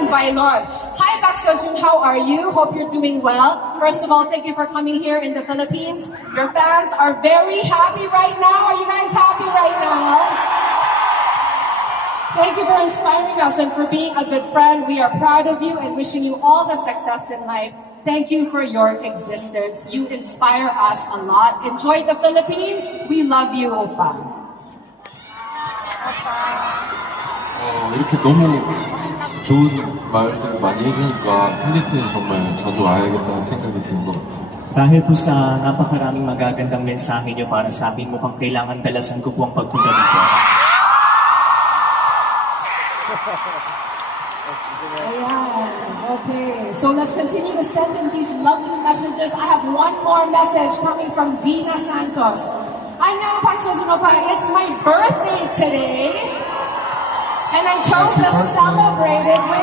Bailon. Hi, Pak Sojun, how are you? Hope you're doing well. First of all, thank you for coming here in the Philippines. Your fans are very happy right now. Are you guys happy right now? Thank you for inspiring us and for being a good friend. We are proud of you and wishing you all the success in life. Thank you for your existence. You inspire us a lot. Enjoy the Philippines. We love you, Oppa. 이렇게 너무 좋은 말들 많이 해주니까 필리핀 정말 자주 와야겠다는 생각이 드는 것 같아요. Dahil po sa napakaraming magagandang mensahe niyo para sa akin, mukhang kailangan dalasan ko po ang pagpunta dito. Ayan. Okay, so let's continue to send in these lovely messages. I have one more message coming from Dina Santos. Annyeong Pak Sojun Oppa, it's my birthday today. And I chose to celebrate it with